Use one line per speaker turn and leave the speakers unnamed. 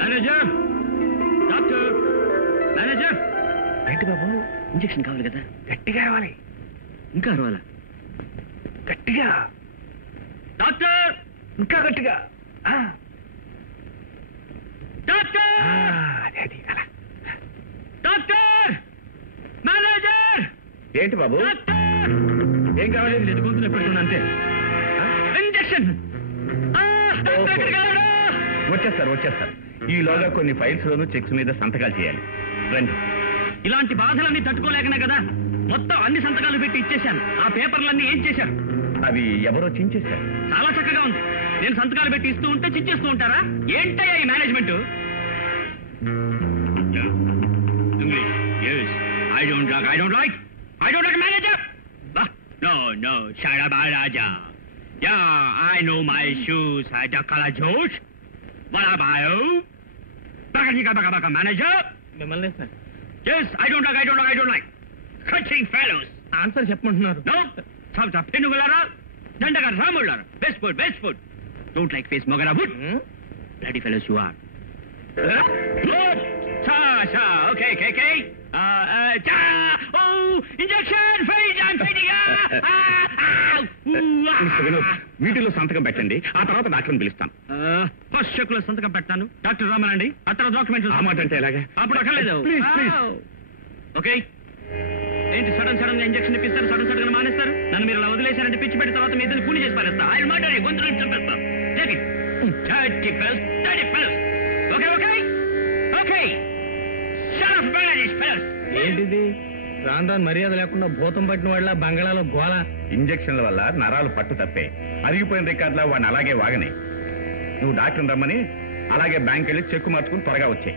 Manager! Doctor! Manager! ఏంటి బాబు? Injection కావాలి కదా?
గట్టిగా అరవాలి.
ఇంకా అరవాలా?
గట్టిగా.
డాక్టర్!
ఇంకా గట్టిగా.
డాక్టర్! మేనేజర్!
ఏంటి బాబు? ఏం కావాలి?
ఎదుగుతున్న ఎప్పుడు అంతే. ఇంజక్షన్!
వచ్చేస్తారు వచ్చేస్తారు. ఈలోగా కొన్ని ఫైల్స్ లోను చెక్స్ మీద సంతకాలు చేయాలి. రండి.
ఇలాంటి బాధలన్నీ తట్టుకోలేకనే కదా. మొత్తం అన్ని సంతకాలు పెట్టి ఇచ్చేశాను. ఆ పేపర్లన్నీ ఏం చేశారు?
అవి ఎవరో చించేశారు.
చాలా చక్కగా ఉంది. నేను సంతకాలు పెట్టి ఇస్తూ ఉంటే చిచ్చేస్తూ ఉంటారా? ఏంటయ్యా ఈ management I don't like I don't like I don't like manager no no yeah I know my shoes I josh బలాబాయో బకనిక బక బక manager
మిమ్మల్ని sir
yes I don't like I don't like I don't like catching fellows
answer చెప్పమంటున్నారు
No? చాలా పెనుగులారా దండగా రాముళ్ళారా best food best food don't like face మొగరా food bloody fellows you are good చా చా okay okay okay చా ఓ injection fight I'm fighting
mister Vinod వీటిలో సంతకం పెట్టండి. ఆ తర్వాత డాక్టర్ని పిలుస్తాను.
ఫస్ట్ చెక్లో సంతకం పెట్టాను డాక్టర్ రామనండి ఆ తర్వాత డాక్యుమెంట్స్
ఆ మాట అంటే ఎలాగా?
అప్పుడు అక్కర్లేదు. ఓకే. ఏంటి సడన్ సడన్గా ఇంజెక్షన్ ఇప్పిస్తారు సడన్ సడన్గా మానేస్తారు? నన్ను మీరు అలా వదిలేశారంటే పిచ్చి పెట్టి తర్వాత మీ ఇద్దరు కూలి చేసి పారేస్తా. ఆయన మాట గొంతు నుంచి చంపేస్తా. Thirty thirty okay okay. Okay.
ఏంటిది? రాను రాను మర్యాద లేకుండా భూతం పట్టిన వాళ్ళ బంగాళాలో గోళ
ఇంజక్షన్ల వల్ల నరాలు పట్టు తప్పే. అరిగిపోయిన రికార్డులా వాడిని అలాగే వాగని. నువ్వు డాక్టర్ని రమ్మని అలాగే బ్యాంక్ వెళ్ళి చెక్కు మార్చుకుని త్వరగా వచ్చాయి